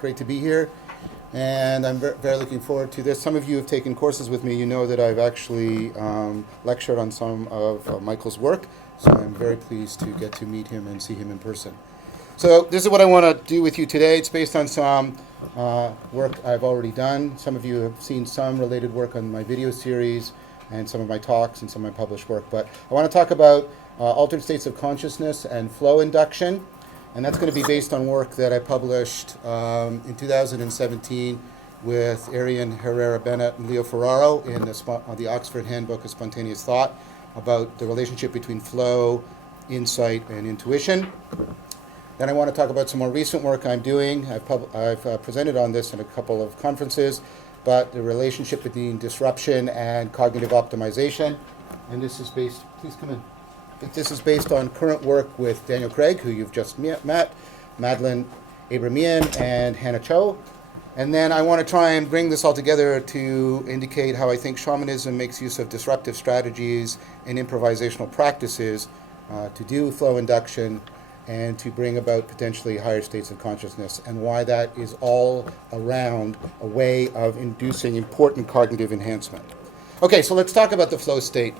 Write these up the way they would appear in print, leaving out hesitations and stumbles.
great to be here, and I'm very looking forward to this. Some of you have taken courses with me. You know that I've actually lectured on some of Michael's work, so I'm very pleased to get to meet him and see him in person. So this is what I want to do with you today. It's based on some work I've already done. Some of you have seen some related work on my video series and some of my talks and some of my published work. But I want to talk about altered states of consciousness and flow induction. And that's going to be based on work that I published in 2017 with Arian Herrera-Bennett and Leo Ferraro in the Oxford Handbook of Spontaneous Thought about the relationship between flow, insight, and intuition. Then I want to talk about some more recent work I'm doing. I've presented on this in a couple of conferences, but the relationship between disruption and cognitive optimization. And this is based, please come in. This is based on current work with Daniel Craig, who you've just met, Madeline Abramian, and Hannah Cho. And then I want to try and bring this all together to indicate how I think shamanism makes use of disruptive strategies and improvisational practices to do flow induction and to bring about potentially higher states of consciousness, and why that is all around a way of inducing important cognitive enhancement. Okay, so let's talk about the flow state.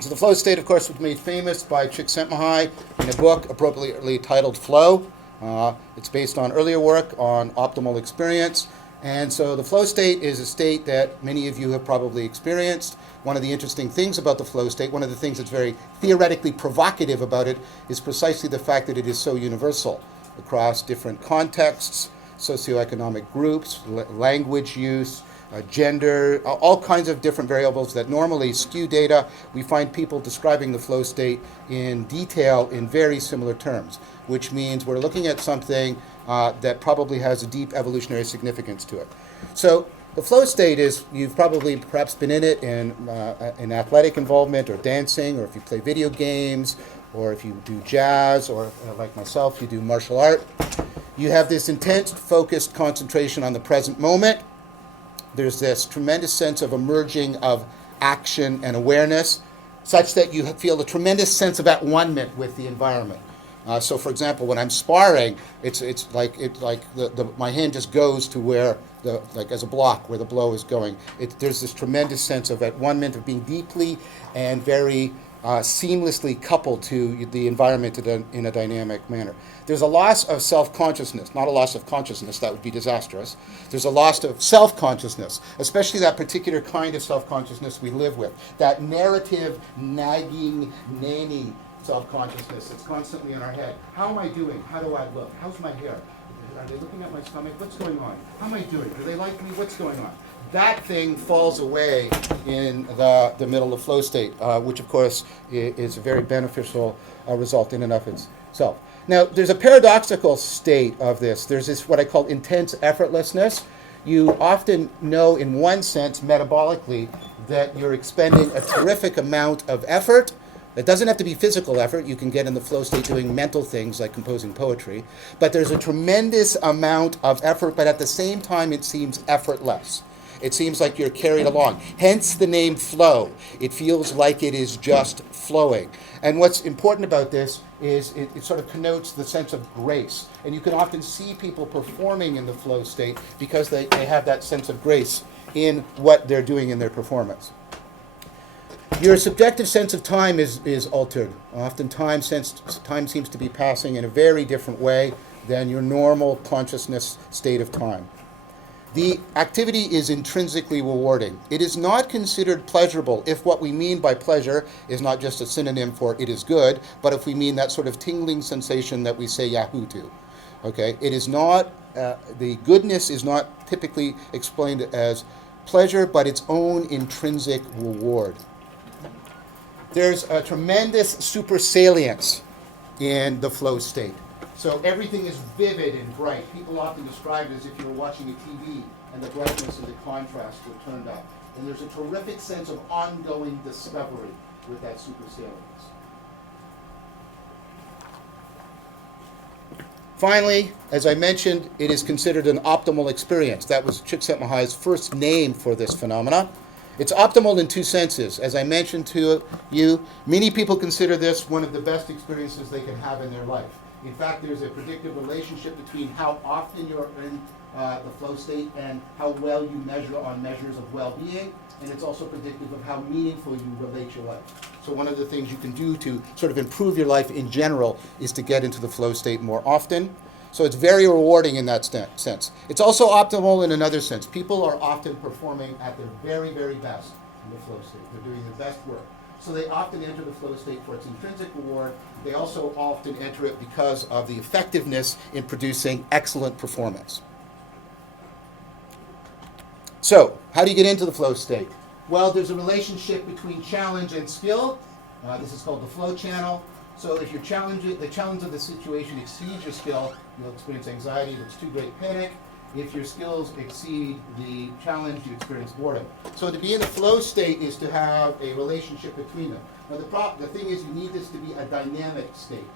So the flow state, of course, was made famous by Csikszentmihalyi in a book appropriately titled Flow. It's based on earlier work on optimal experience. And so the flow state is a state that many of you have probably experienced. One of the interesting things about the flow state, one of the things that's very theoretically provocative about it, is precisely the fact that it is so universal across different contexts, socioeconomic groups, language use, gender, all kinds of different variables that normally skew data. We find people describing the flow state in detail in very similar terms, which means we're looking at something that probably has a deep evolutionary significance to it. So the flow state is, you've probably perhaps been in it in athletic involvement or dancing, or if you play video games, or if you do jazz, or like myself, you do martial art. You have this intense, focused concentration on the present moment. There's this tremendous sense of emerging of action and awareness, such that you feel a tremendous sense of at-one-ment with the environment. So, for example, when I'm sparring, it's like my hand just goes to where as a block where the blow is going. There's this tremendous sense of at-one-ment, of being deeply and very seamlessly coupled to the environment in a dynamic manner. There's a loss of self-consciousness, not a loss of consciousness, that would be disastrous. There's a loss of self-consciousness, especially that particular kind of self-consciousness we live with, that narrative, nagging, nanny self-consciousness that's constantly in our head. How am I doing? How do I look? How's my hair? Are they looking at my stomach? What's going on? How am I doing? Do they like me? What's going on? That thing falls away in the middle of flow state, which of course is a very beneficial result in and of itself. Now, there's a paradoxical state of this. There's this what I call intense effortlessness. You often know in one sense metabolically that you're expending a terrific amount of effort. It doesn't have to be physical effort. You can get in the flow state doing mental things like composing poetry. But there's a tremendous amount of effort, but at the same time it seems effortless. It seems like you're carried along. Hence the name flow. It feels like it is just flowing. And what's important about this is it sort of connotes the sense of grace. And you can often see people performing in the flow state because they have that sense of grace in what they're doing in their performance. Your subjective sense of time is altered. Oftentimes, time seems to be passing in a very different way than your normal consciousness state of time. The activity is intrinsically rewarding. It is not considered pleasurable if what we mean by pleasure is not just a synonym for it is good, but if we mean that sort of tingling sensation that we say Yahoo to. Okay? It is not, the goodness is not typically explained as pleasure, but its own intrinsic reward. There's a tremendous supersalience in the flow state. So everything is vivid and bright. People often describe it as if you were watching a TV and the brightness and the contrast were turned up. And there's a terrific sense of ongoing discovery with that supersalience. Finally, as I mentioned, it is considered an optimal experience. That was Csikszentmihalyi's first name for this phenomena. It's optimal in two senses. As I mentioned to you, many people consider this one of the best experiences they can have in their life. In fact, there's a predictive relationship between how often you're in the flow state and how well you measure on measures of well-being, and it's also predictive of how meaningful you relate your life. So one of the things you can do to sort of improve your life in general is to get into the flow state more often. So it's very rewarding in that sense. It's also optimal in another sense. People are often performing at their very, very best in the flow state. They're doing their best work. So they often enter the flow state for its intrinsic reward. They also often enter it because of the effectiveness in producing excellent performance. So, how do you get into the flow state? Well, there's a relationship between challenge and skill. This is called the flow channel. So if the challenge of the situation exceeds your skill, you'll experience anxiety, that's too great panic. If your skills exceed the challenge, you experience boredom. So to be in the flow state is to have a relationship between them. Now the thing is, you need this to be a dynamic state.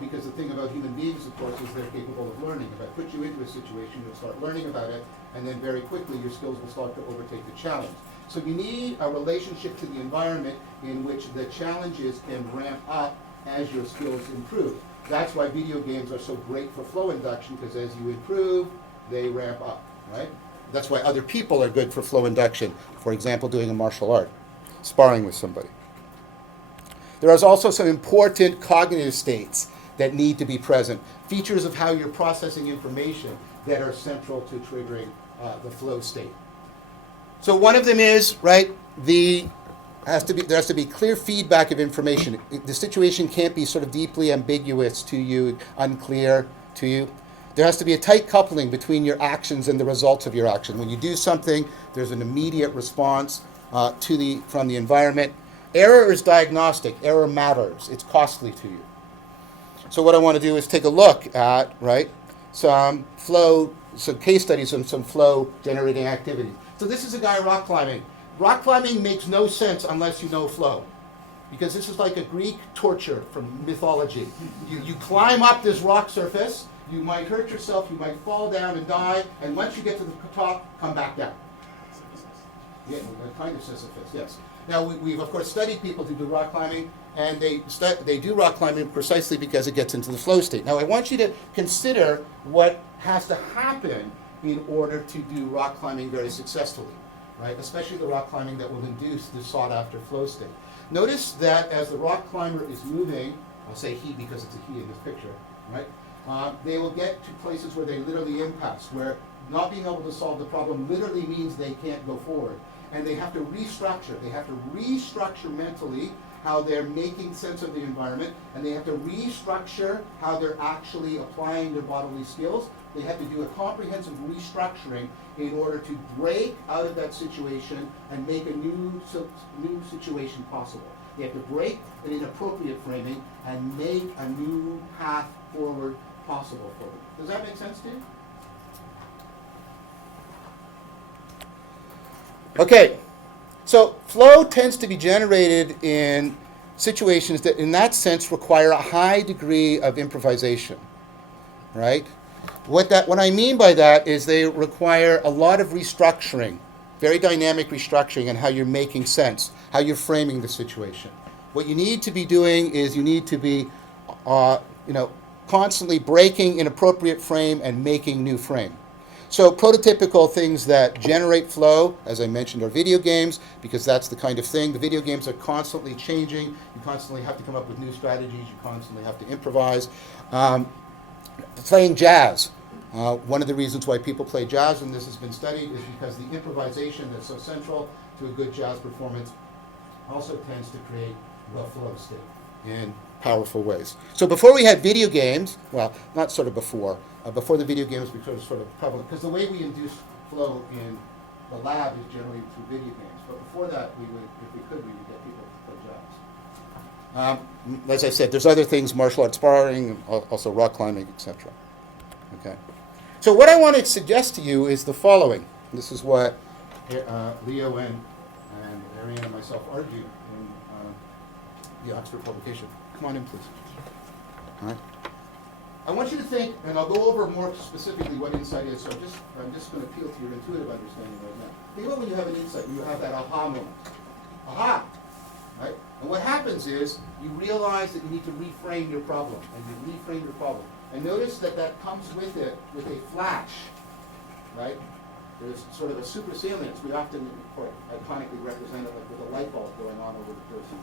Because the thing about human beings, of course, is they're capable of learning. If I put you into a situation, you'll start learning about it, and then very quickly your skills will start to overtake the challenge. So you need a relationship to the environment in which the challenges can ramp up as your skills improve. That's why video games are so great for flow induction, because as you improve, they ramp up, right? That's why other people are good for flow induction. For example, doing a martial art, sparring with somebody. There is also some important cognitive states that need to be present, features of how you're processing information that are central to triggering the flow state. So one of them is, right, there has to be clear feedback of information. The situation can't be sort of deeply ambiguous to you, unclear to you. There has to be a tight coupling between your actions and the results of your action. When you do something, there's an immediate response from the environment. Error is diagnostic. Error matters. It's costly to you. So what I want to do is take a look at, right, some case studies on some flow generating activities. So this is a guy rock climbing. Rock climbing makes no sense unless you know flow, because this is like a Greek torture from mythology. You climb up this rock surface, you might hurt yourself, you might fall down and die, and once you get to the top, come back down. Yeah, kind of Sisyphus, yes. Now, we've of course studied people who do rock climbing, and they do rock climbing precisely because it gets into the flow state. Now, I want you to consider what has to happen in order to do rock climbing very successfully, right? Especially the rock climbing that will induce the sought-after flow state. Notice that as the rock climber is moving, I'll say he because it's a he in this picture, right? They will get to places where they literally impasse, where not being able to solve the problem literally means they can't go forward. And they have to restructure. They have to restructure mentally how they're making sense of the environment, and they have to restructure how they're actually applying their bodily skills. They have to do a comprehensive restructuring in order to break out of that situation and make a new situation possible. They have to break an inappropriate framing and make a new path forward possible for them. Does that make sense to you? Okay, so flow tends to be generated in situations that in that sense require a high degree of improvisation, right? What I mean by that is they require a lot of restructuring, very dynamic restructuring in how you're making sense, how you're framing the situation. What you need to be doing is you need to be constantly breaking inappropriate frame and making new frame. So prototypical things that generate flow, as I mentioned, are video games, because that's the kind of thing. The video games are constantly changing. You constantly have to come up with new strategies. You constantly have to improvise. Playing jazz. One of the reasons why people play jazz, and this has been studied, is because the improvisation that's so central to a good jazz performance also tends to create the flow state in powerful ways. So before we had video games, well, not sort of before the video games became sort of prevalent, because the way we induce flow in the lab is generally through video games. But before that, we would get people to play jazz. As I said, there's other things, martial arts sparring, also rock climbing, etc. Okay. So what I want to suggest to you is the following. This is what Leo and Ariane and myself argued in the Oxford publication. Come on in, please. All right. I want you to think, and I'll go over more specifically what insight is, so I'm just going to appeal to your intuitive understanding right now. Think about when you have an insight, when you have that aha moment. Aha! Right? And what happens is you realize that you need to reframe your problem, and you reframe your problem. And notice that that comes with it with a flash, right? There's sort of a supersalience. We often iconically represent it like with a light bulb going on over the person's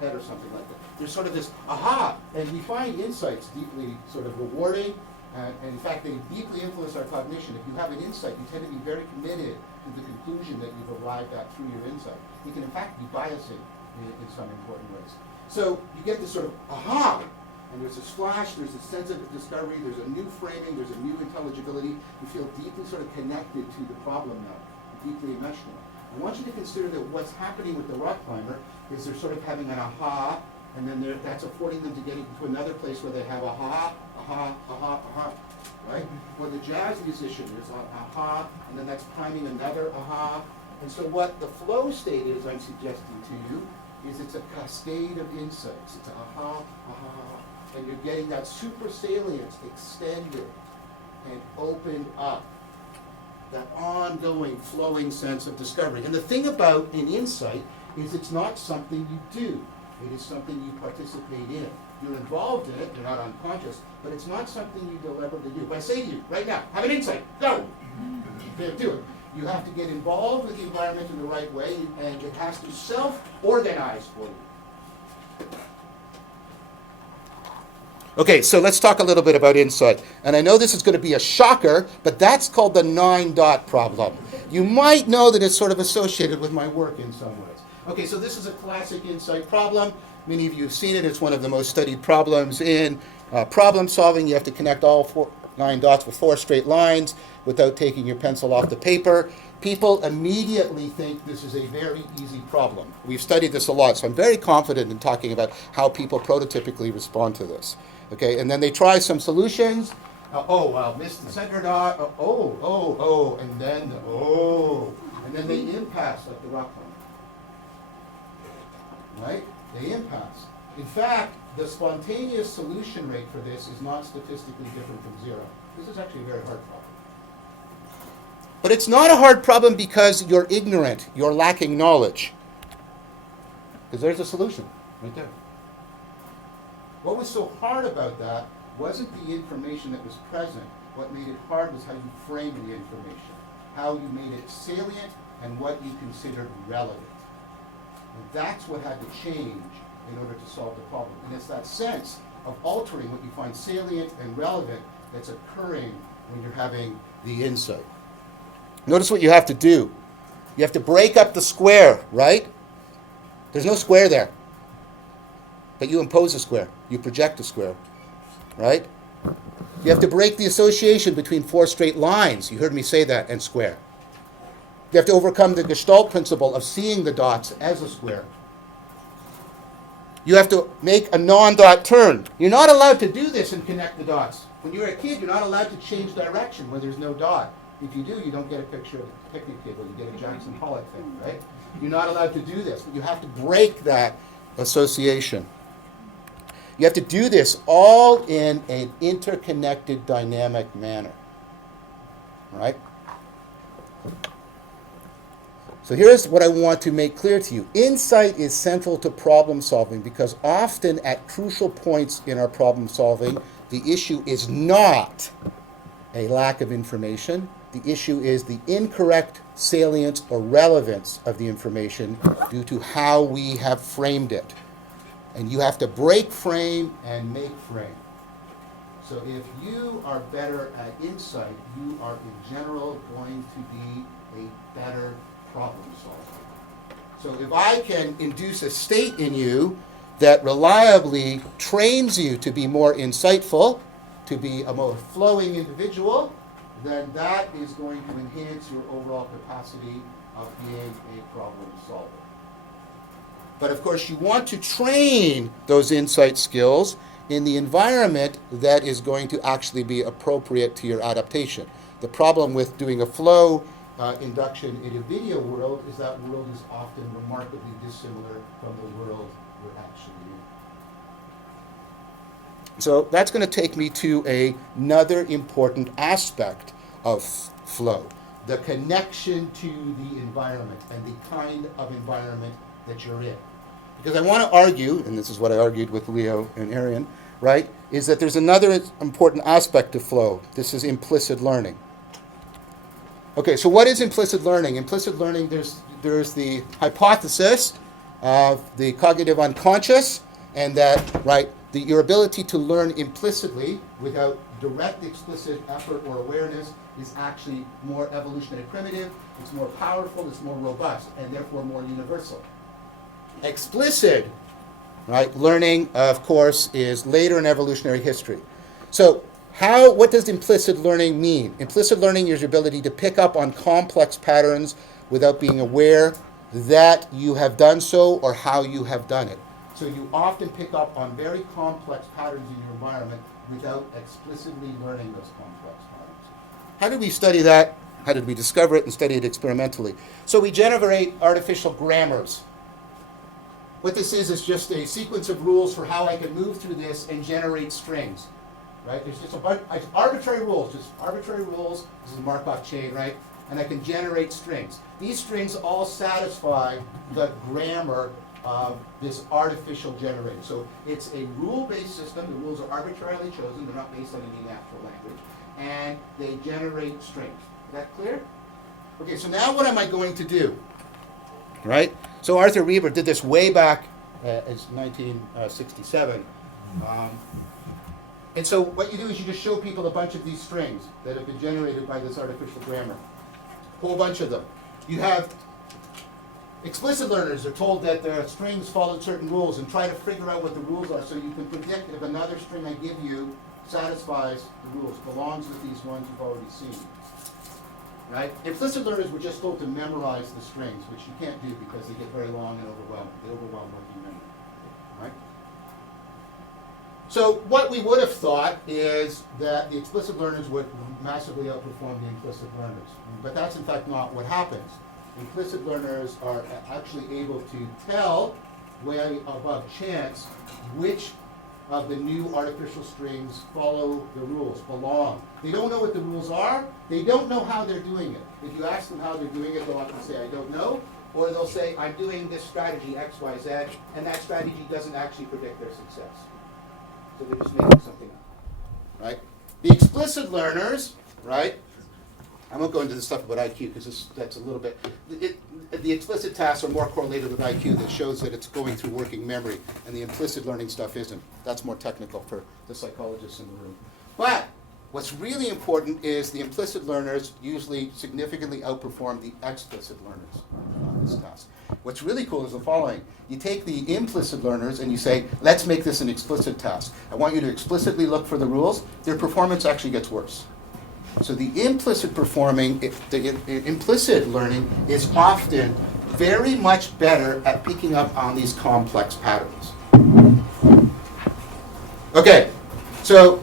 head or something like that. There's sort of this aha, and we find insights deeply sort of rewarding, and in fact they deeply influence our cognition. If you have an insight, you tend to be very committed to the conclusion that you've arrived at through your insight. It can in fact be biasing in some important ways. So you get this sort of aha, and there's this flash, there's a sense of discovery, there's a new framing, there's a new intelligibility. You feel deeply sort of connected to the problem now, deeply enmeshed in it. I want you to consider that what's happening with the rock climber is they're sort of having an aha, and then that's affording them to get into another place where they have aha, aha, aha, aha, right? Or the jazz musician is on aha, and then that's priming another aha. And so what the flow state is, I'm suggesting to you, is it's a cascade of insights. It's aha, aha, and you're getting that super salience extended and opened up, that ongoing flowing sense of discovery. And the thing about an insight is it's not something you do. It is something you participate in. You're involved in it, you're not unconscious, but it's not something you deliberately do. If I say to you, right now, have an insight, go! You can't do it. You have to get involved with the environment in the right way, and it has to self-organize for you. Okay, so let's talk a little bit about insight. And I know this is going to be a shocker, but that's called the 9-dot problem. You might know that it's sort of associated with my work in some ways. Okay, so this is a classic insight problem. Many of you have seen it. It's one of the most studied problems in problem solving. You have to connect all 9 dots with 4 straight lines without taking your pencil off the paper. People immediately think this is a very easy problem. We've studied this a lot, so I'm very confident in talking about how people prototypically respond to this. Okay, and then they try some solutions. Missed the center dot. And then they impasse like the rock climber. Right? They impasse. In fact, the spontaneous solution rate for this is not statistically different from 0. This is actually a very hard problem. But it's not a hard problem because you're ignorant, you're lacking knowledge. Because there's a solution right there. What was so hard about that wasn't the information that was present. What made it hard was how you framed the information, how you made it salient, and what you considered relevant. And that's what had to change in order to solve the problem. And it's that sense of altering what you find salient and relevant that's occurring when you're having the insight. Notice what you have to do. You have to break up the square, right? There's no square there. But you impose a square. You project a square, right? You have to break the association between 4 straight lines. You heard me say that, and square. You have to overcome the Gestalt principle of seeing the dots as a square. You have to make a non-dot turn. You're not allowed to do this and connect the dots. When you're a kid, you're not allowed to change direction when there's no dot. If you do, you don't get a picture of the picnic table. You get a Jackson Pollock thing, right? You're not allowed to do this, but you have to break that association. You have to do this all in an interconnected, dynamic manner, right? So here's what I want to make clear to you. Insight is central to problem solving because often at crucial points in our problem solving, the issue is not a lack of information. The issue is the incorrect salience or relevance of the information due to how we have framed it. And you have to break frame and make frame. So if you are better at insight, you are in general going to be a better problem solver. So if I can induce a state in you that reliably trains you to be more insightful, to be a more flowing individual, then that is going to enhance your overall capacity of being a problem solver. But of course, you want to train those insight skills in the environment that is going to actually be appropriate to your adaptation. The problem with doing a flow induction in a video world is that world is often remarkably dissimilar from the world we're actually in. So that's going to take me to another important aspect of flow, the connection to the environment and the kind of environment that you're in. Because I want to argue, and this is what I argued with Leo and Arian, right, is that there's another important aspect to flow. This is implicit learning. Okay, so what is implicit learning? Implicit learning, there's the hypothesis of the cognitive unconscious, and that, right, your ability to learn implicitly without direct explicit effort or awareness is actually more evolutionary primitive, it's more powerful, it's more robust, and therefore more universal. Explicit, right, learning, of course, is later in evolutionary history. So what does implicit learning mean? Implicit learning is your ability to pick up on complex patterns without being aware that you have done so or how you have done it. So you often pick up on very complex patterns in your environment without explicitly learning those complex patterns. How did we study that? How did we discover it and study it experimentally? So we generate artificial grammars. What this is just a sequence of rules for how I can move through this and generate strings. Right? There's just a bunch of arbitrary rules, This is a Markov chain, right? And I can generate strings. These strings all satisfy the grammar of this artificial generator. So it's a rule-based system. The rules are arbitrarily chosen. They're not based on any natural language. And they generate strings. Is that clear? Okay, so now what am I going to do? Right? So Arthur Weber did this way back as 1967. And so what you do is you just show people a bunch of these strings that have been generated by this artificial grammar. A whole bunch of them. You have explicit learners are told that their strings follow certain rules and try to figure out what the rules are so you can predict if another string I give you satisfies the rules, belongs with these ones you've already seen. Right? Implicit learners were just told to memorize the strings, which you can't do because they get very long and overwhelming. They overwhelm working memory. Right? So what we would have thought is that the explicit learners would massively outperform the implicit learners. But that's in fact not what happens. Implicit learners are actually able to tell way above chance which of the new artificial strings follow the rules, belong. They don't know what the rules are. They don't know how they're doing it. If you ask them how they're doing it, they'll often say, I don't know. Or they'll say, I'm doing this strategy, X, Y, Z, and that strategy doesn't actually predict their success. So they're just making something up, right? The explicit learners, right? I won't go into the stuff about IQ because that's a little bit. The explicit tasks are more correlated with IQ that shows that it's going through working memory, and the implicit learning stuff isn't. That's more technical for the psychologists in the room. But what's really important is the implicit learners usually significantly outperform the explicit learners on this task. What's really cool is the following. You take the implicit learners and you say, let's make this an explicit task. I want you to explicitly look for the rules. Their performance actually gets worse. So the implicit implicit learning is often very much better at picking up on these complex patterns. Okay, so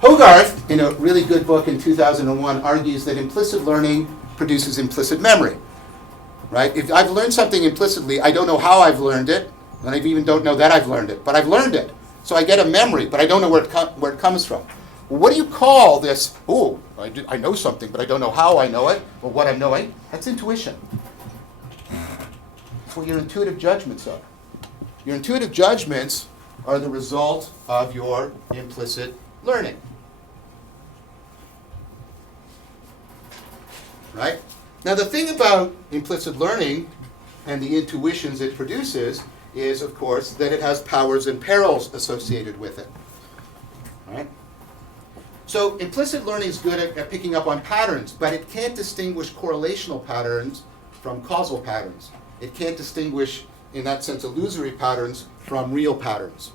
Hogarth, in a really good book in 2001, argues that implicit learning produces implicit memory. Right? If I've learned something implicitly, I don't know how I've learned it, and I even don't know that I've learned it, but I've learned it. So I get a memory, but I don't know where it comes from. Well, what do you call this? Oh, I know something, but I don't know how I know it, or what I'm knowing. That's intuition. That's what your intuitive judgments are. Your intuitive judgments are the result of your implicit learning. Right? Now, the thing about implicit learning and the intuitions it produces is, of course, that it has powers and perils associated with it. Right? So implicit learning is good at picking up on patterns, but it can't distinguish correlational patterns from causal patterns. It can't distinguish, in that sense, illusory patterns from real patterns.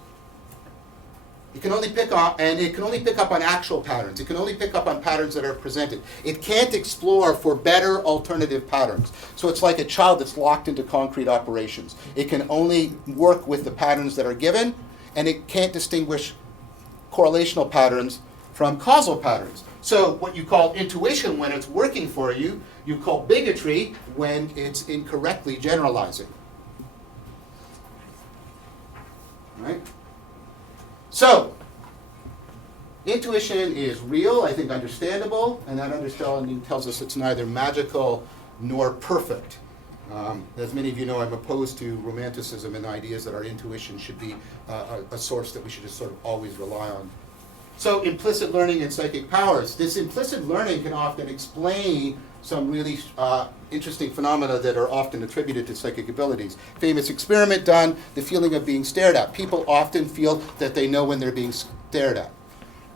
It can only pick up, and it can only pick up on actual patterns. It can only pick up on patterns that are presented. It can't explore for better alternative patterns. So it's like a child that's locked into concrete operations. It can only work with the patterns that are given, and it can't distinguish correlational patterns from causal patterns. So what you call intuition when it's working for you, you call bigotry when it's incorrectly generalizing. Right? So, intuition is real, I think understandable, and that understanding tells us it's neither magical nor perfect. As many of you know, I'm opposed to romanticism and ideas that our intuition should be a source that we should just sort of always rely on. So implicit learning and psychic powers. This implicit learning can often explain some really interesting phenomena that are often attributed to psychic abilities. Famous experiment done, the feeling of being stared at. People often feel that they know when they're being stared at.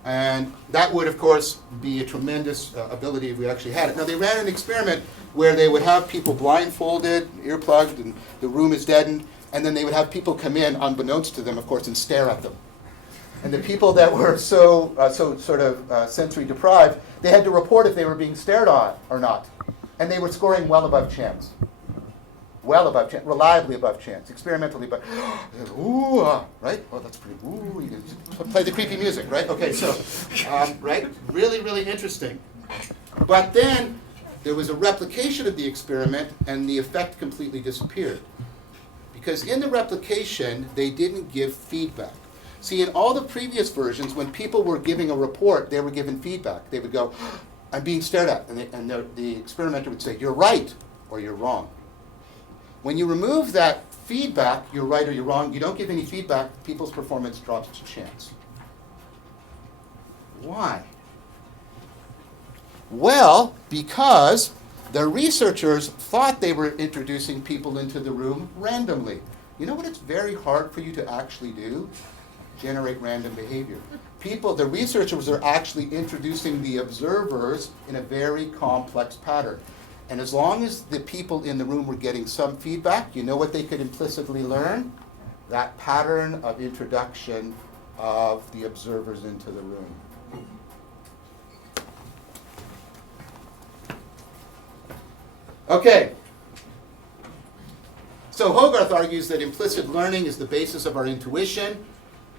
And that would, of course, be a tremendous ability if we actually had it. Now, they ran an experiment where they would have people blindfolded, earplugged, and the room is deadened, and then they would have people come in, unbeknownst to them, of course, and stare at them. And the people that were so sort of sensory deprived, they had to report if they were being stared at or not. And they were scoring well above chance. Well above chance, reliably above chance, experimentally, but ooh, right? Oh, that's pretty, ooh, you can play the creepy music, right? Okay, so, right? Really, really interesting. But then there was a replication of the experiment, and the effect completely disappeared. Because in the replication, they didn't give feedback. See, in all the previous versions, when people were giving a report, they were given feedback. They would go, I'm being stared at, and the experimenter would say, you're right, or you're wrong. When you remove that feedback, you're right or you're wrong, you don't give any feedback, people's performance drops to chance. Why? Well, because the researchers thought they were introducing people into the room randomly. You know what it's very hard for you to actually do? Generate random behavior. The researchers are actually introducing the observers in a very complex pattern. And as long as the people in the room were getting some feedback, you know what they could implicitly learn? That pattern of introduction of the observers into the room. Okay. So Hogarth argues that implicit learning is the basis of our intuition,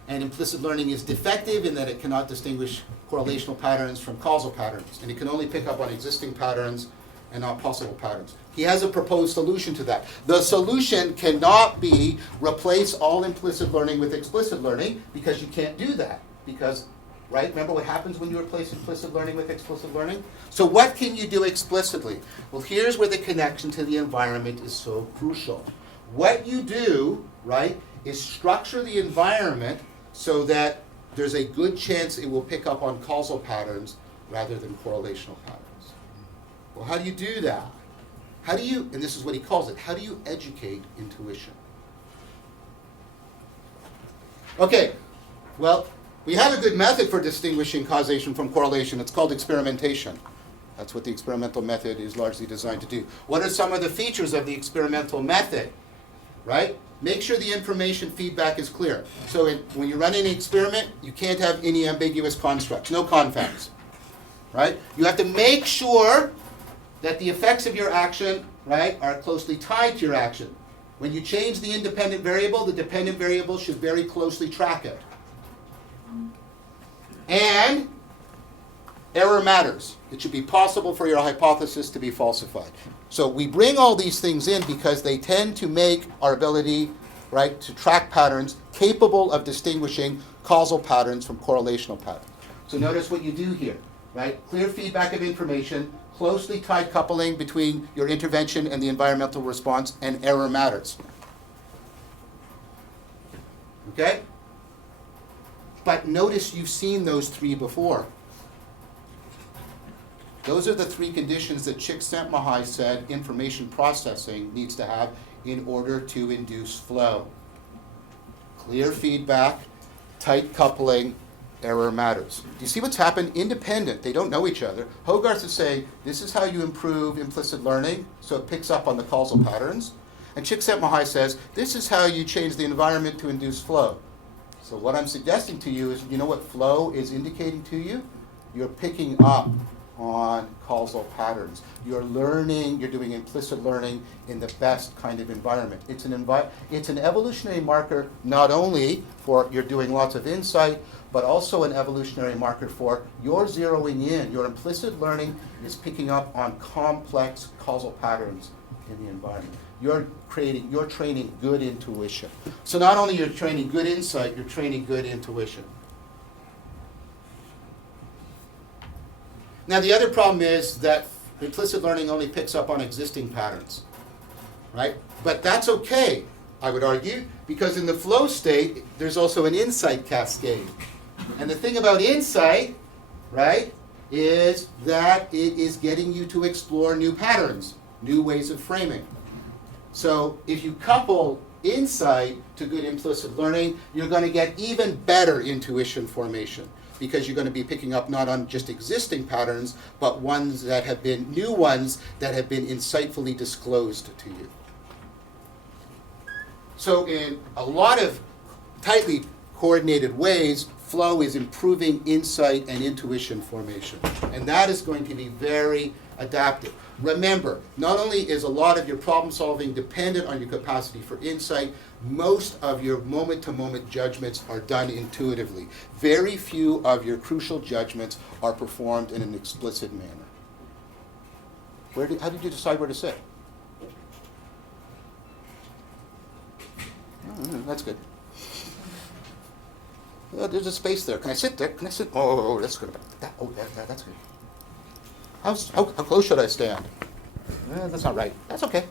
and implicit learning is defective in that it cannot distinguish correlational patterns from causal patterns, and it can only pick up on existing patterns and not possible patterns. He has a proposed solution to that. The solution cannot be replace all implicit learning with explicit learning, because you can't do that. Because, right, remember what happens when you replace implicit learning with explicit learning? So what can you do explicitly? Well, here's where the connection to the environment is so crucial. What you do, right, is structure the environment so that there's a good chance it will pick up on causal patterns rather than correlational patterns. Well, how do you do that? How do you, and this is what he calls it, how do you educate intuition? Okay, well, we have a good method for distinguishing causation from correlation. It's called experimentation. That's what the experimental method is largely designed to do. What are some of the features of the experimental method? Right? Make sure the information feedback is clear. So when you're running an experiment, you can't have any ambiguous constructs, no confounds. Right? You have to make sure that the effects of your action, right, are closely tied to your action. When you change the independent variable, the dependent variable should very closely track it. And error matters. It should be possible for your hypothesis to be falsified. So we bring all these things in because they tend to make our ability, right, to track patterns capable of distinguishing causal patterns from correlational patterns. So notice what you do here, right? Clear feedback of information, closely tied coupling between your intervention and the environmental response, and error matters. Okay? But notice you've seen those three before. Those are the three conditions that Csikszentmihalyi said information processing needs to have in order to induce flow. Clear feedback, tight coupling, error matters. Do you see what's happened? Independent, they don't know each other. Hogarth is saying, this is how you improve implicit learning, so it picks up on the causal patterns. And Csikszentmihalyi says, this is how you change the environment to induce flow. So what I'm suggesting to you is, you know what flow is indicating to you? You're picking up on causal patterns. You're learning, you're doing implicit learning in the best kind of environment. It's an evolutionary marker not only for you're doing lots of insight, but also an evolutionary marker for you're zeroing in. Your implicit learning is picking up on complex causal patterns in the environment. You're training good intuition. So not only you're training good insight, you're training good intuition. Now the other problem is that implicit learning only picks up on existing patterns. right? But that's okay, I would argue, because in the flow state, there's also an insight cascade. And the thing about insight, right, is that it is getting you to explore new patterns, new ways of framing. So if you couple insight to good implicit learning, you're going to get even better intuition formation, because you're going to be picking up not on just existing patterns, but ones that have been, new ones that have been insightfully disclosed to you. So in a lot of tightly coordinated ways, flow is improving insight and intuition formation. And that is going to be very adaptive. Remember, not only is a lot of your problem solving dependent on your capacity for insight, most of your moment-to-moment judgments are done intuitively. Very few of your crucial judgments are performed in an explicit manner. How did you decide where to sit? That's good. There's a space there. Can I sit there? Can I sit? Oh, that's good. That's good. How close should I stand? That's not right. That's okay.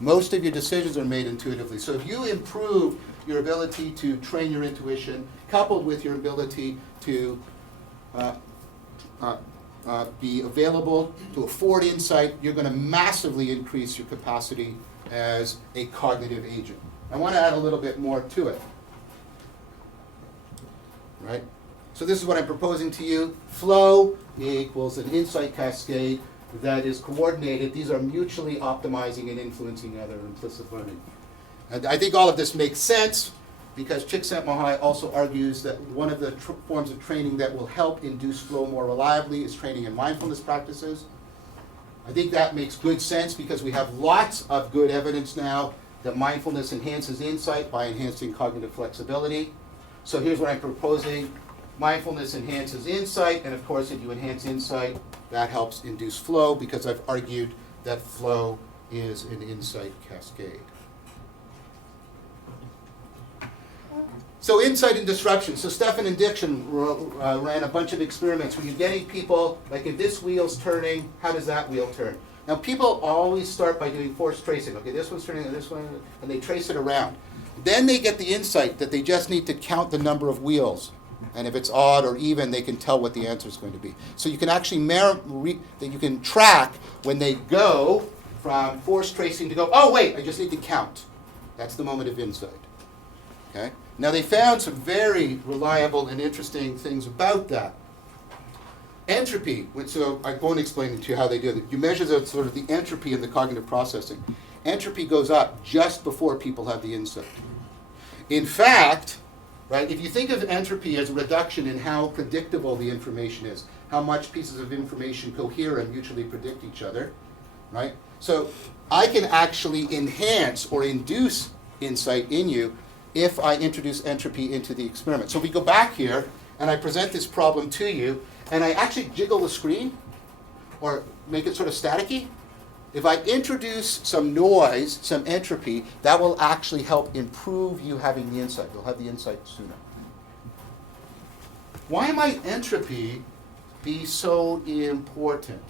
Most of your decisions are made intuitively. So if you improve your ability to train your intuition, coupled with your ability to be available to afford insight, you're going to massively increase your capacity as a cognitive agent. I want to add a little bit more to it. Right? So this is what I'm proposing to you. Flow equals an insight cascade that is coordinated. These are mutually optimizing and influencing other implicit learning. And I think all of this makes sense because Csikszentmihalyi also argues that one of the forms of training that will help induce flow more reliably is training in mindfulness practices. I think that makes good sense because we have lots of good evidence now that mindfulness enhances insight by enhancing cognitive flexibility. So here's what I'm proposing. Mindfulness enhances insight, and of course if you enhance insight, that helps induce flow because I've argued that flow is an insight cascade. So insight and disruption. So Stefan and Dixon ran a bunch of experiments where you're getting people, like if this wheel's turning, how does that wheel turn? Now people always start by doing force tracing. Okay, this one's turning and this one, and they trace it around. Then they get the insight that they just need to count the number of wheels. And if it's odd or even, they can tell what the answer is going to be. So you can actually you can track when they go from force tracing to go, oh wait, I just need to count. That's the moment of insight. Okay? Now they found some very reliable and interesting things about that. Entropy, so I won't explain to you how they do it. You measure the sort of the entropy in the cognitive processing. Entropy goes up just before people have the insight. In fact, right, if you think of entropy as a reduction in how predictable the information is, how much pieces of information cohere and mutually predict each other, right? So I can actually enhance or induce insight in you if I introduce entropy into the experiment. So we go back here, and I present this problem to you, and I actually jiggle the screen, or make it sort of staticky. If I introduce some noise, some entropy, that will actually help improve you having the insight. You'll have the insight sooner. Why might entropy be so important,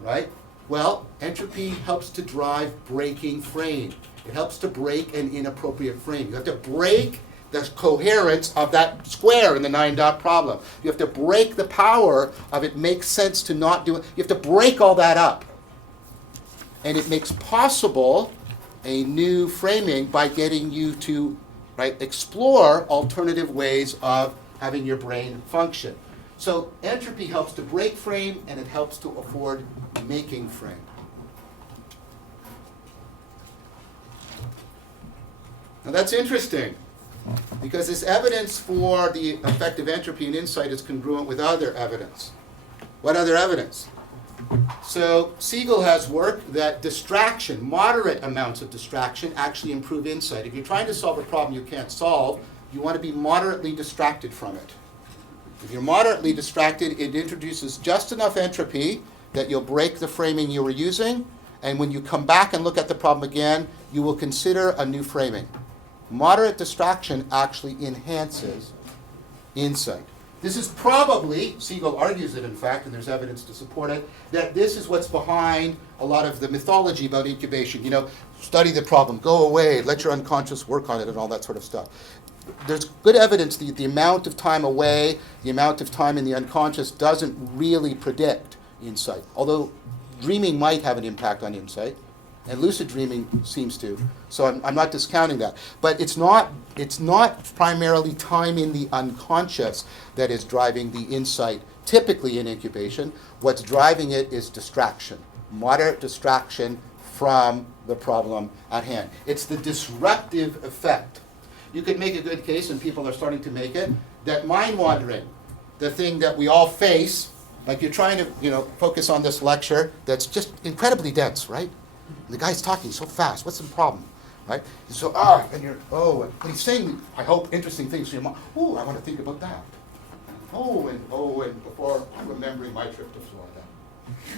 right? Well, entropy helps to drive breaking frame. It helps to break an inappropriate frame. You have to break the coherence of that square in the 9-dot problem. You have to break the power of it makes sense to not do it. You have to break all that up. And it makes possible a new framing by getting you to explore alternative ways of having your brain function. So entropy helps to break frame, and it helps to afford making frame. Now that's interesting, because this evidence for the effect of entropy and insight is congruent with other evidence. What other evidence? So Siegel has work that distraction, moderate amounts of distraction, actually improve insight. If you're trying to solve a problem you can't solve, you want to be moderately distracted from it. If you're moderately distracted, it introduces just enough entropy that you'll break the framing you were using, and when you come back and look at the problem again, you will consider a new framing. Moderate distraction actually enhances insight. This is probably, Siegel argues it in fact, and there's evidence to support it, that this is what's behind a lot of the mythology about incubation. You know, study the problem, go away, let your unconscious work on it, and all that sort of stuff. There's good evidence that the amount of time away, the amount of time in the unconscious doesn't really predict insight. Although dreaming might have an impact on insight, and lucid dreaming seems to. So I'm not discounting that. But it's not primarily time in the unconscious that is driving the insight, typically in incubation. What's driving it is distraction, moderate distraction from the problem at hand. It's the disruptive effect. You could make a good case, and people are starting to make it, that mind wandering, the thing that we all face, like you're trying to, focus on this lecture that's just incredibly dense, right? The guy's talking so fast. What's the problem, right? So, but he's saying, I hope, interesting things to your mind. Oh, I want to think about that. And before I'm remembering my trip to Florida.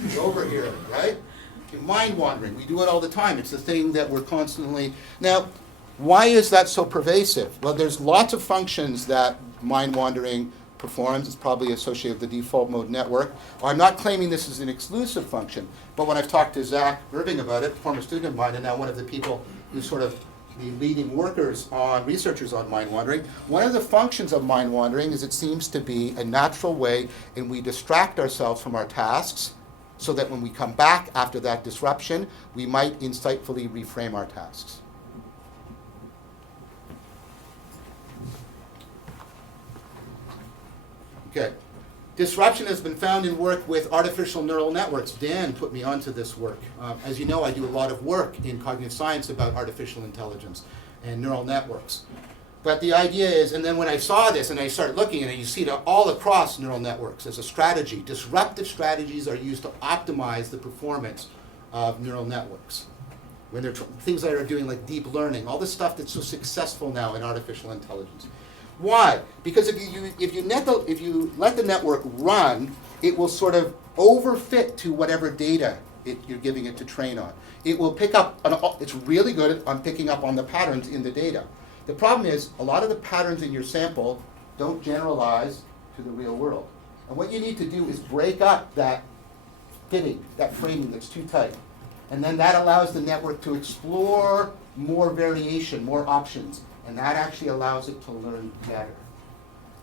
It's over here, right? Mind wandering. We do it all the time. It's the thing that we're constantly. Now, why is that so pervasive? Well, there's lots of functions that mind wandering performs. It's probably associated with the default mode network. I'm not claiming this is an exclusive function, but when I've talked to Zach Irving about it, former student of mine, and now one of the people who's sort of the leading researchers on mind wandering, one of the functions of mind wandering is it seems to be a natural way in we distract ourselves from our tasks so that when we come back after that disruption, we might insightfully reframe our tasks. Okay. Disruption has been found in work with artificial neural networks. Dan put me onto this work. As you know, I do a lot of work in cognitive science about artificial intelligence and neural networks. But the idea is, and then when I saw this and I started looking at it, you see it all across neural networks as a strategy. Disruptive strategies are used to optimize the performance of neural networks. When they're things that are doing like deep learning, all the stuff that's so successful now in artificial intelligence. Why? Because if you let the network run, it will sort of overfit to whatever data you're giving it to train on. It will pick up, it's really good on picking up on the patterns in the data. The problem is, a lot of the patterns in your sample don't generalize to the real world. And what you need to do is break up that fitting, that framing that's too tight. And then that allows the network to explore more variation, more options. And that actually allows it to learn better.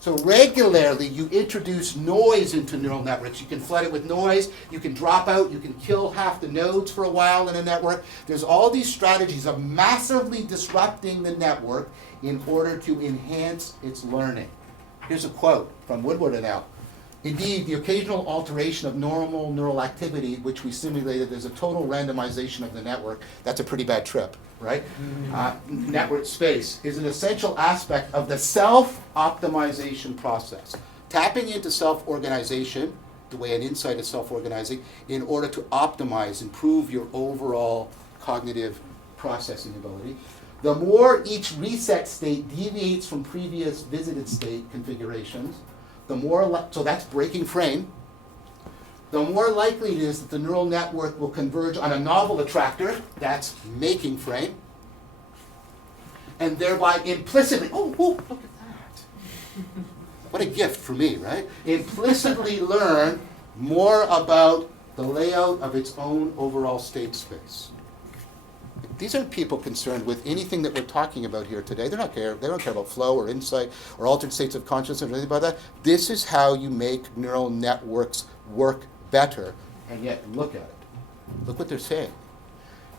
So regularly you introduce noise into neural networks. You can flood it with noise, you can drop out, you can kill half the nodes for a while in a network. There's all these strategies of massively disrupting the network in order to enhance its learning. Here's a quote from Woodward et al. Indeed, the occasional alteration of normal neural activity, which we simulated as a total randomization of the network, that's a pretty bad trip, right? Network space is an essential aspect of the self-optimization process. Tapping into self-organization, the way an insight is self-organizing, in order to optimize, improve your overall cognitive processing ability. The more each reset state deviates from previous visited state configurations, the more, so that's breaking frame, the more likely it is that the neural network will converge on a novel attractor, that's making frame, and thereby implicitly, look at that. What a gift for me, right? Implicitly learn more about the layout of its own overall state space. These aren't people concerned with anything that we're talking about here today. They don't care about flow or insight or altered states of consciousness or anything about that. This is how you make neural networks work better, and yet look at it. Look what they're saying.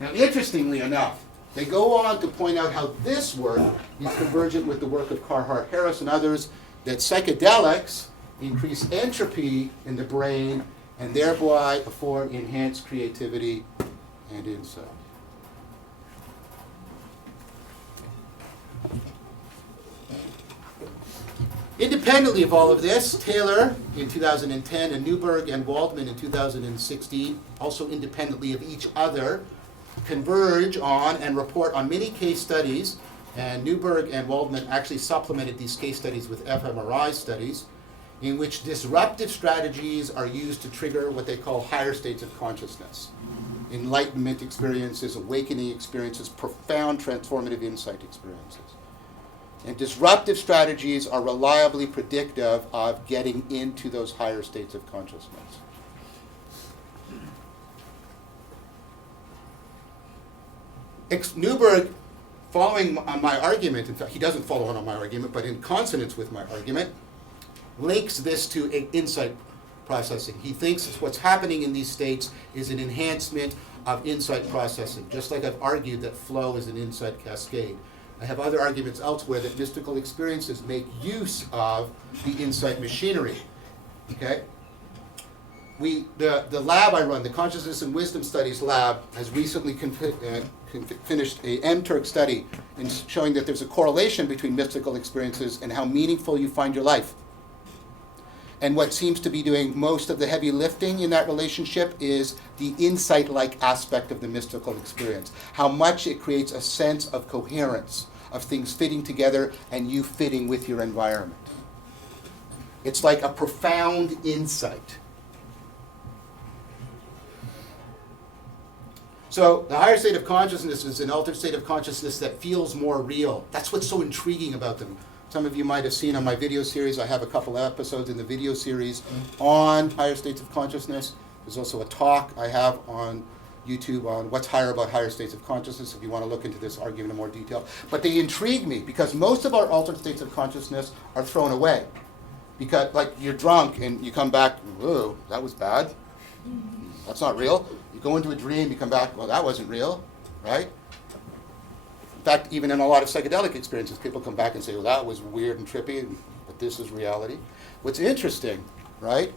Now, interestingly enough, they go on to point out how this work is convergent with the work of Carhart Harris and others, that psychedelics increase entropy in the brain and thereby afford enhanced creativity and insight. Independently of all of this, Taylor in 2010 and Newberg and Waldman in 2016, also independently of each other, converge on and report on many case studies, and Newberg and Waldman actually supplemented these case studies with fMRI studies, in which disruptive strategies are used to trigger what they call higher states of consciousness. Enlightenment experiences, awakening experiences, profound transformative insight experiences. And disruptive strategies are reliably predictive of getting into those higher states of consciousness. Newberg, following on my argument, in fact, he doesn't follow on my argument, but in consonance with my argument, links this to insight processing. He thinks what's happening in these states is an enhancement of insight processing, just like I've argued that flow is an insight cascade. I have other arguments elsewhere that mystical experiences make use of the insight machinery. Okay? The lab I run, the Consciousness and Wisdom Studies lab, has recently finished a MTurk study in showing that there's a correlation between mystical experiences and how meaningful you find your life. And what seems to be doing most of the heavy lifting in that relationship is the insight-like aspect of the mystical experience. How much it creates a sense of coherence, of things fitting together and you fitting with your environment. It's like a profound insight. So the higher state of consciousness is an altered state of consciousness that feels more real. That's what's so intriguing about them. Some of you might have seen on my video series, I have a couple of episodes in the video series on higher states of consciousness. There's also a talk I have on YouTube on what's higher about higher states of consciousness, if you want to look into this argument in more detail. But they intrigue me because most of our altered states of consciousness are thrown away. Because, like, you're drunk and you come back, whoa, that was bad. That's not real. You go into a dream, you come back, well, that wasn't real, right? In fact, even in a lot of psychedelic experiences, people come back and say, well, that was weird and trippy, but this is reality. What's interesting, right,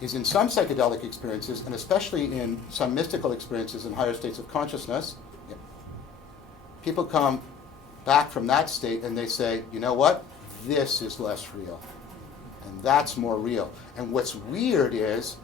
is in some psychedelic experiences, and especially in some mystical experiences in higher states of consciousness, people come back from that state and they say, you know what, this is less real. And that's more real. And what's weird is,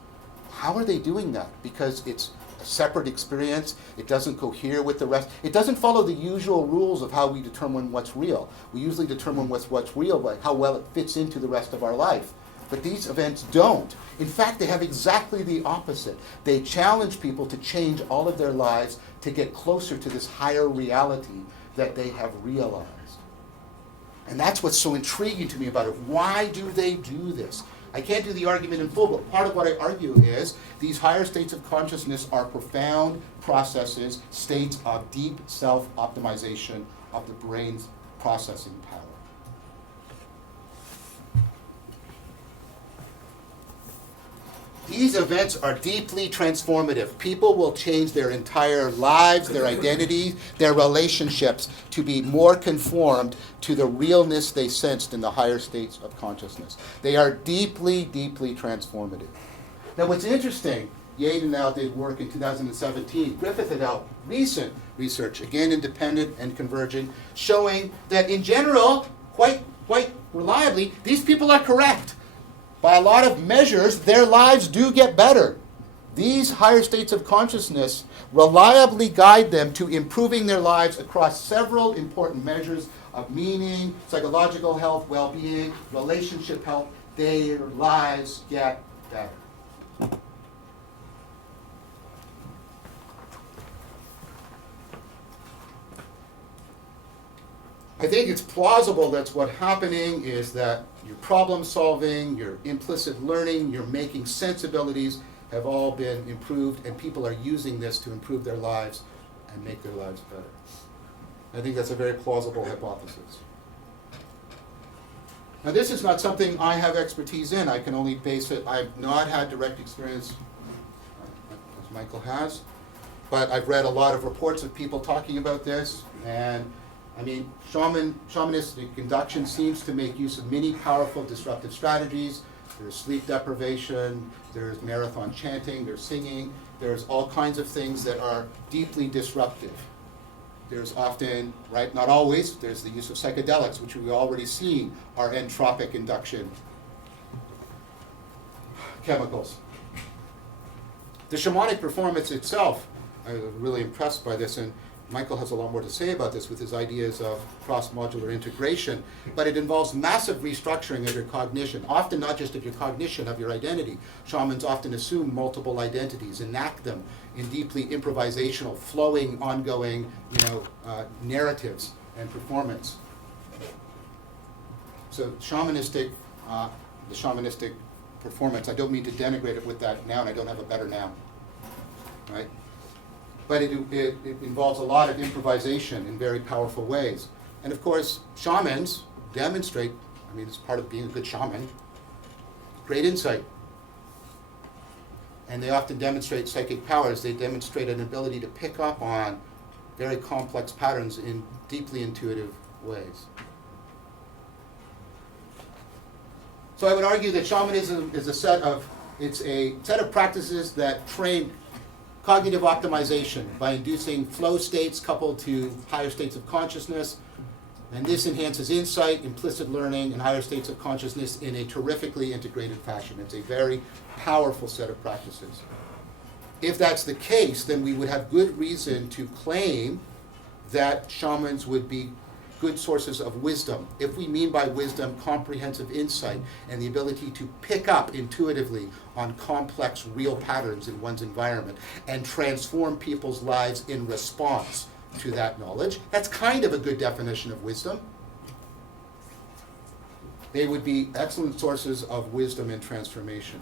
how are they doing that? Because it's a separate experience. It doesn't cohere with the rest. It doesn't follow the usual rules of how we determine what's real. We usually determine what's real by how well it fits into the rest of our life. But these events don't. In fact, they have exactly the opposite. They challenge people to change all of their lives to get closer to this higher reality that they have realized. And that's what's so intriguing to me about it. Why do they do this? I can't do the argument in full, but part of what I argue is these higher states of consciousness are profound processes, states of deep self-optimization of the brain's processing power. These events are deeply transformative. People will change their entire lives, their identities, their relationships to be more conformed to the realness they sensed in the higher states of consciousness. They are deeply, deeply transformative. Now what's interesting, Yaden and Al did work in 2017. Griffith et al. Recent research, again independent and converging, showing that in general, quite reliably, these people are correct. By a lot of measures, their lives do get better. These higher states of consciousness reliably guide them to improving their lives across several important measures of meaning, psychological health, well-being, relationship health. Their lives get better. I think it's plausible that's what's happening is that your problem solving, your implicit learning, your making sense abilities have all been improved, and people are using this to improve their lives and make their lives better. I think that's a very plausible hypothesis. Now this is not something I have expertise in. I can only base it, I've not had direct experience, as Michael has, but I've read a lot of reports of people talking about this, and I mean, shamanistic induction seems to make use of many powerful disruptive strategies. There's sleep deprivation, there's marathon chanting, there's singing, there's all kinds of things that are deeply disruptive. There's often, right, not always, there's the use of psychedelics, which we've already seen are entropic induction chemicals. The shamanic performance itself, I was really impressed by this, and Michael has a lot more to say about this with his ideas of cross-modular integration, but it involves massive restructuring of your cognition, often not just of your cognition, of your identity. Shamans often assume multiple identities, enact them in deeply improvisational, flowing, ongoing, narratives and performance. So shamanistic, the shamanistic performance, I don't mean to denigrate it with that noun, I don't have a better noun, right? But it involves a lot of improvisation in very powerful ways. And of course, shamans demonstrate, I mean, it's part of being a good shaman, great insight. And they often demonstrate psychic powers. They demonstrate an ability to pick up on very complex patterns in deeply intuitive ways. So I would argue that shamanism is a set of practices that train cognitive optimization by inducing flow states coupled to higher states of consciousness. And this enhances insight, implicit learning, and higher states of consciousness in a terrifically integrated fashion. It's a very powerful set of practices. If that's the case, then we would have good reason to claim that shamans would be good sources of wisdom. If we mean by wisdom comprehensive insight and the ability to pick up intuitively on complex real patterns in one's environment and transform people's lives in response to that knowledge, that's kind of a good definition of wisdom. They would be excellent sources of wisdom and transformation.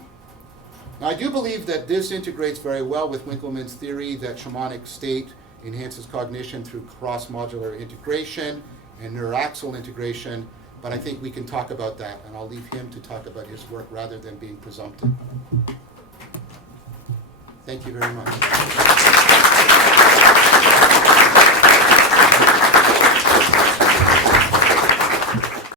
Now, I do believe that this integrates very well with Winkleman's theory that shamanic state enhances cognition through cross-modular integration and neuroaxial integration, but I think we can talk about that, and I'll leave him to talk about his work rather than being presumptive. Thank you very much.